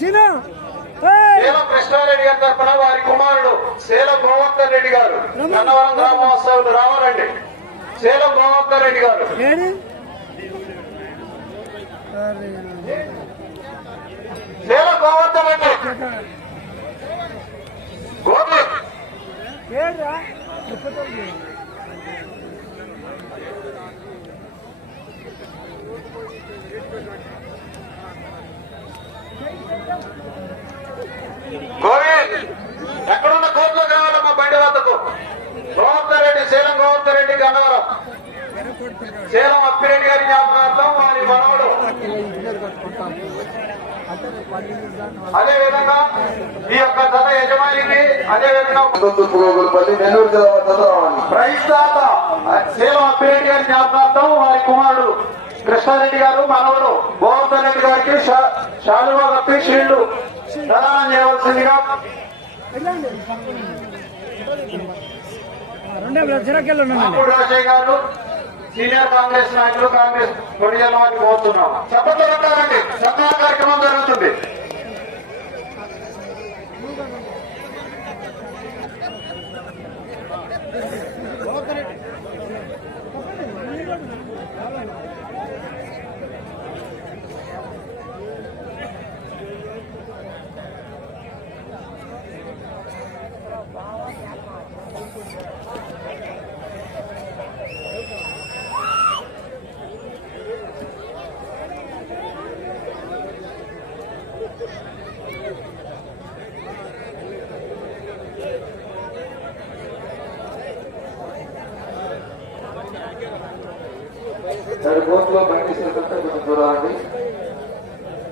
సేలం కృష్ణారెడ్డి గారి తరఫున వారి కుమారుడు సేలం గోవర్ధన్ రెడ్డి గారు గన్నవరం గ్రామ మహోత్సవాలు రావాలండి. సేలం గోవర్ధన్ రెడ్డి గారు సేలం గోవర్ధన్ రెడ్డి గోపి గోవింద్ ఎక్కడున్న కోర్టులో కావాలమ్మా బండి వద్దకు. గోవర్ధన్ రెడ్డి సేలం గోవర్ధన్ రెడ్డి గన్నవరం సేలం అప్పిరెడ్డి గారి జ్ఞాపకార్థం వారి మనవడు. అదేవిధంగా ఈ యొక్క జత యజమానికి అదేవిధంగా నెల్లూరు జిల్లా ప్రైజ్ దాత సేలం అప్పిరెడ్డి గారి జ్ఞాపకార్థం వారి కుమారుడు కృష్ణారెడ్డి గారు మనవడు గోవర్ధన్ రెడ్డి గారికి శాలువా కప్పి షీల్డ్ ప్రదానం చేయవలసిందిగా రాజయ్య గారు సీనియర్ కాంగ్రెస్ నాయకులు కాంగ్రెస్ కొడిజల వారికి కోరుతున్నాం. చప్పట్లు కొట్టాలండి. సన్మాన కార్యక్రమం జరుగుతుంది. కోర్టులో బండి శిల్ప కొంచెం చూడాలండి.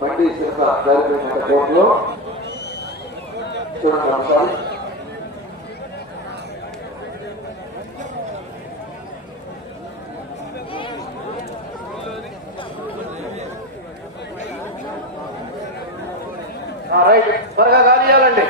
బండి శిల్ప జరిగిన కోర్టులో చూడండి ఒకసారి. రైట్ త్వరగా గాలి ఇవ్వాలండి.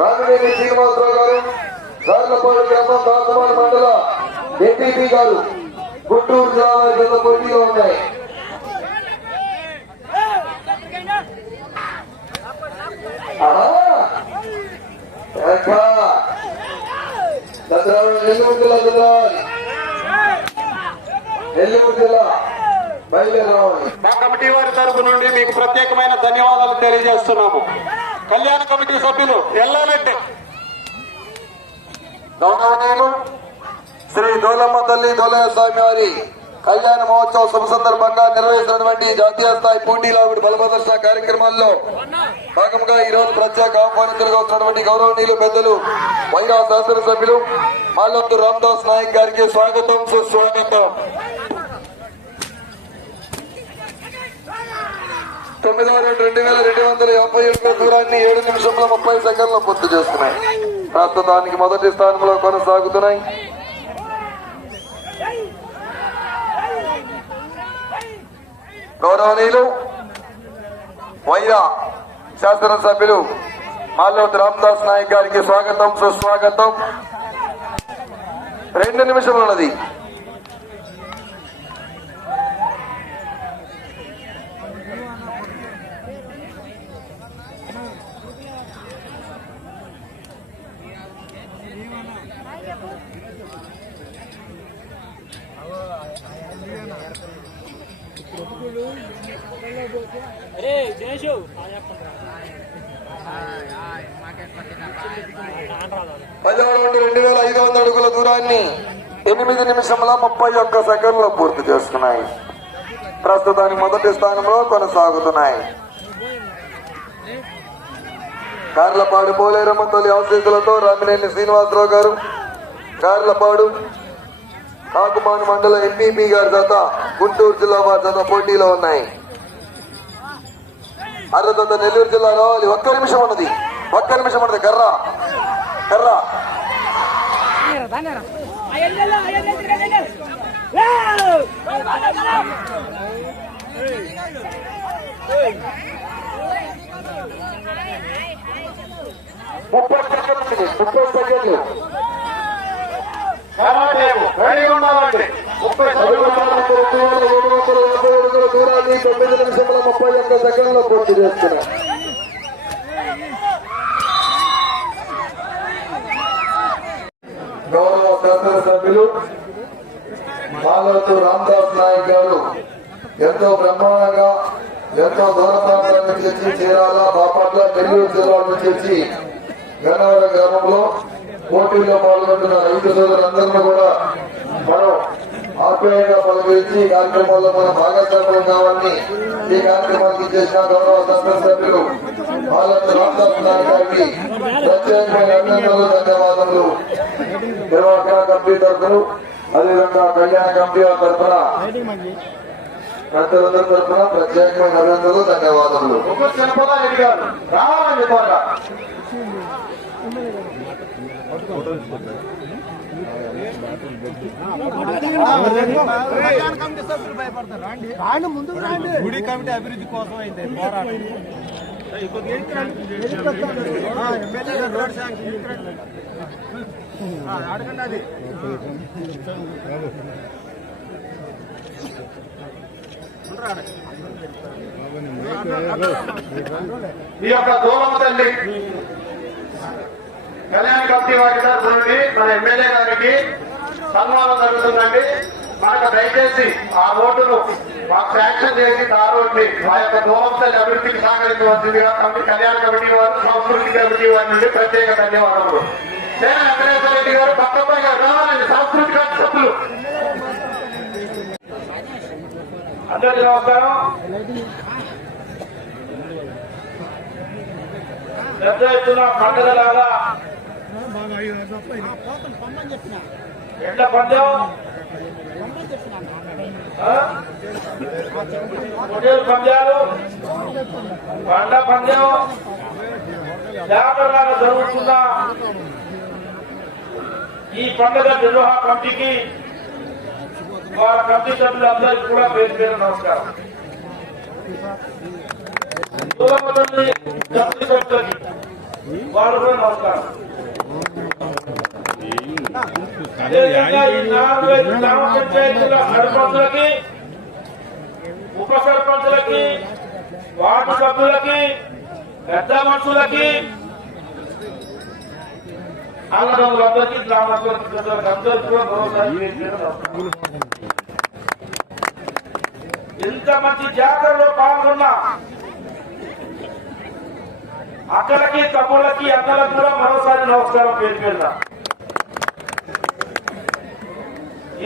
రామినేని శ్రీనివాసరావు గారు రాజలపాడు గ్రామం దాసవాడ మండల ఎంపీపీ గారు గుంటూరు జిల్లా కింద పోటీలో ఉన్నాయి. నెల్లూరు జిల్లా బయలుదేరి రావాలి. మా కమిటీ వారి తరఫు నుండి మీకు ప్రత్యేకమైన ధన్యవాదాలు తెలియజేస్తున్నాము. కళ్యాణ కమిటీ సభ్యులు ఎల్లారెడ్డి గౌరవనీయులు శ్రీ దోలమ్మ తల్లి దోలయ్య స్వామి వారి కళ్యాణ మహోత్సవ శుభ సందర్భంగా నిర్వహిస్తున్నటువంటి జాతీయ స్థాయి పోటీలావిడి బలప్రదర్శన కార్యక్రమాల్లో భాగంగా ఈ రోజు ప్రత్యేక ఆహ్వానితులుగా వస్తున్నటువంటి గౌరవనీయులు పెద్దలు వైరా శాసనసభ్యులు మాల్లందు రామదాస్ నాయక్ గారికి స్వాగతం సుస్వాగతం. 9/2/2057 దూరాన్ని 7 నిమిషముల 30 సెకండ్ల పూర్తి చేస్తున్నాయి. ప్రస్తుతానికి మొదటి స్థానంలో కొనసాగుతున్నాయి. గౌరవనీయులు వైరా శాసనసభ్యులు మాల్లోతు రామదాస్ నాయక్ గారికి స్వాగతం సుస్వాగతం. 2 నిమిషములు ఉన్నది. నుండి 2500 అడుగుల దూరాన్ని 8 నిమిషముల 31 సెకండ్లో పూర్తి చేస్తున్నాయి. ప్రస్తుతానికి మొదటి స్థానంలో కొనసాగుతున్నాయి. గార్లపాడు పోలేరమ్మ తొలి ఆశీస్సులతో రామినేని శ్రీనివాసరావు గారు, గార్లపాడు కాకుమాను మండల ఎంపీపీ గారి జత, గుంటూరు జిల్లా వారి జత పోటీలో ఉన్నాయి. అర్రదొద్ద నెల్లూరు జిల్లా రావాలి. ఒక్క నిమిషం ఉన్నది కర్రా కర్రా ముప్పై సెకండ్లు దూరాన్ని 9 నిమిషముల 31 సెకండ్లో పూర్తి చేస్తున్నారు. గౌరవ శాసనసభ్యులు మాలవతు రామదాస్ నాయక్ గారు ఎంతో బ్రహ్మాండంగా ఎంతో దూర ప్రాంతాల నుంచి వచ్చి చీరాల, బాపట్ల, నెల్లూరు జిల్లా నుంచి వచ్చి గన్నవరం గ్రామంలో పోటీలో పాల్గొంటున్న రైతు సోదరులందరినీ కూడా మనం ఆప్యాయంగా పలకరించి ఈ కార్యక్రమంలో మనం భాగస్వామ్యం కావాలని ఈ కార్యక్రమానికి చేసిన గౌరవ శాసనసభ్యులు మాలవతు రామదాస్ నాయక్ గారికి ప్రత్యేకమైన అభినందనలు, ధన్యవాదాలు. నిర్వాహక కమిటీ తరఫున, అదేవిధంగా కళ్యాణ కమిటీ తరఫున పెద్దలందరి తరఫున ప్రత్యేకమైన అభినందనలు, ధన్యవాదములు. గుడి కమిటీ అభివృద్ధి కోసం అయితే పోరాటం రోడ్ అడగండి. అది ఈ యొక్క దూరం తల్లి కళ్యాణ కమిటీ వారి తరఫు నుండి మన ఎమ్మెల్యే గారికి సన్మానం జరుగుతుందండి. మనకు దయచేసి ఆ ఓటును మాకు శాంక్షన్ చేసి ఆ రోడ్ని మా యొక్క దూరం తల్లి అభివృద్ధికి సహకరించవలసిందిగా కళ్యాణ కమిటీ వారు, సంస్కృతి కమిటీ వారి నుండి ప్రత్యేక ధన్యవాదములు. వెంకటేశ్వర రెడ్డి గారు పక్కపై రావాలండి. సాంస్కృతిక సభ్యులు అందరికీ నమస్కారం. పెద్ద ఎత్తున పండుగలాగా ఎడ్ల పందెం, పొట్టేలు పంద్యాలు, పండ్ల పందెం జాతరలాగా జరుగుతున్న ఈ పండుగ నిర్వహణ కమిటీకి, వారి కమిటీ సభ్యులందరికీ కూడా పేరు పేరు నమస్కారం. వారు కూడా నమస్కారం. అదేవిధంగా ఈ 45 గ్రామ పంచాయతీల సర్పంచులకి, ఉప సర్పంచులకి, వార్డు సభ్యులకి, పెద్ద మనుషులకి, అన్నదమ్ములందరికీ, గ్రామస్తులకి అందరికీ కూడా మరోసారి ఇంత మంచి జాతరలో పాల్గొన్నా అక్కలకి, తమ్ముళ్ళకి, అన్నలకు కూడా మరోసారి నమస్కారం పేరు పెడతా.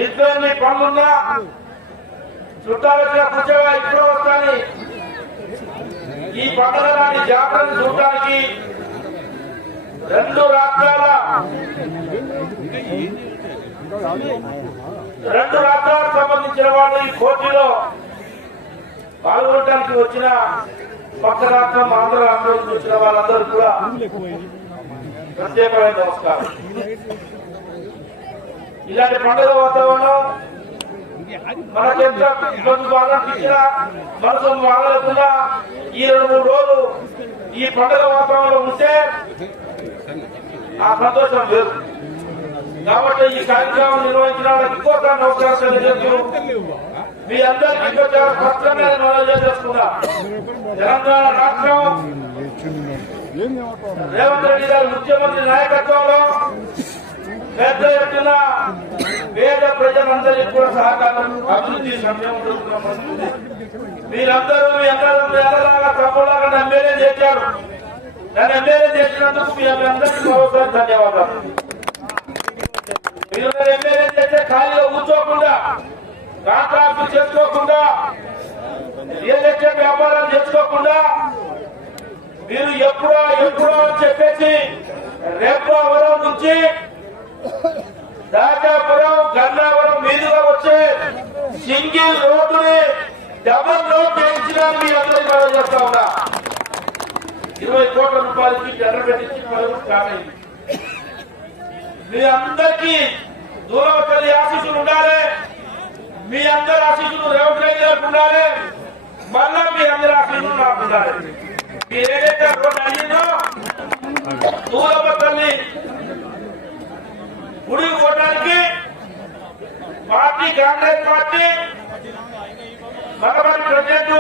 ఇద్దరిని పనులున్నా చుట్టాలు కూర్చోగా ఇప్పుడు వస్తాని ఈ పండుగ నాటి జాతరను చూడటానికి 2 రాష్ట్రాలకు సంబంధించిన వాళ్ళు ఈ పోటీలో పాల్గొనడానికి వచ్చిన పక్క రాష్ట్రం, ఆంధ్ర రాష్ట్రం నుంచి వచ్చిన వాళ్ళందరూ కూడా ప్రత్యేకమైన నమస్కారం. ఇలాంటి పండుగ వాతావరణం మనకెంత ఇబ్బంది బాగా ఇచ్చినా, మనసు బాగలేకుండా ఈ 2-3 రోజులు ఈ పండుగ వాతావరణం ఉంటే ఆ సంతోషం లేదు. కాబట్టి ఈ కార్యక్రమం నిర్వహించిన వాళ్ళకి ఇంకోసారి నమస్కారం తెలియజేస్తూ మీ అందరికీ ఇంకో చాలా స్పష్టంగా మనం చేసుకున్నా. తెలంగాణ రాష్ట్రం రేవంత్ రెడ్డి గారు ముఖ్యమంత్రి నాయకత్వంలో పెద్ద ఎత్తున పేద ప్రజలందరికీ కూడా సహకారం, అభివృద్ధి, సంక్షేమం జరుగుతున్న పరిస్థితి. మీరందరూ మీ అందరూ తమ్ములాగా ఎమ్మెల్యే చేశారు. నన్ను ఎమ్మెల్యే చేసినందుకు మీ అందరికీ మరోసారి ధన్యవాదాలు. మీరు ఎమ్మెల్యే చేస్తే ఖాళీలో కూర్చోకుండా, కాంట్రాక్టులు చేసుకోకుండా, రియల్ ఎస్టేట్ వ్యాపారాలు చేసుకోకుండా మీరు ఎప్పుడో అని చెప్పేసి రేపావరం నుంచి రాజాపురం గన్నావరం మీదుగా వచ్చే సింగిల్ రోడ్డుని డబల్ రోడ్ వేయించిన మీ అందరికీ మనం చెప్తా ఉన్నా. 20 కోట్ల రూపాయలకి టెండర్ పెట్టించి కాలేదు. మీ అందరికీ దూరవతలి ఆశీస్సులు ఉండాలి. మీ అందరి ఆశీస్సులు రేవంత్ రెడ్డి గారికి ఉండాలి. మళ్ళా మీ అందరి ఆశీస్సులు నాకు ఉండాలి. మీరు ఏదైతే రోడ్డు అయ్యిందో దూరవతలి గుడి పోవడానికి పార్టీ కాంగ్రెస్ పార్టీ మనబడి ప్రెసిడెంట్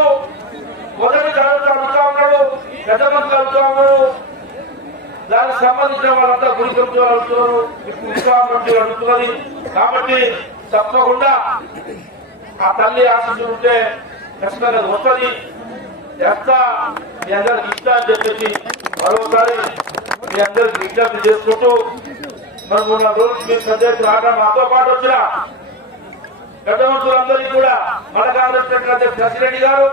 మొదటి జరుగుతూ ఉన్నాడు, పెద్ద మంది జరుగుతూ ఉన్నాడు. దానికి సంబంధించిన వాళ్ళంతా గురి కమిటీ అడుగుతున్నారు, కమిటీ అడుగుతున్నది. కాబట్టి తప్పకుండా ఆ తల్లి ఆశీస్సులు ఉంటే ఖచ్చితంగా వస్తుంది. చేస్తా మీ అందరికి ఇష్టం అని చెప్పేసి మరోసారి మీ అందరికి విజ్ఞప్తి చేసుకుంటూ, మరి 3 రోజులు మీరు పెద్ద ఆట మాతో పాటు వచ్చిన పెద్ద మనుషులందరికీ కూడా మన కాంగ్రెస్ ప్రెసిడెంట్ గారు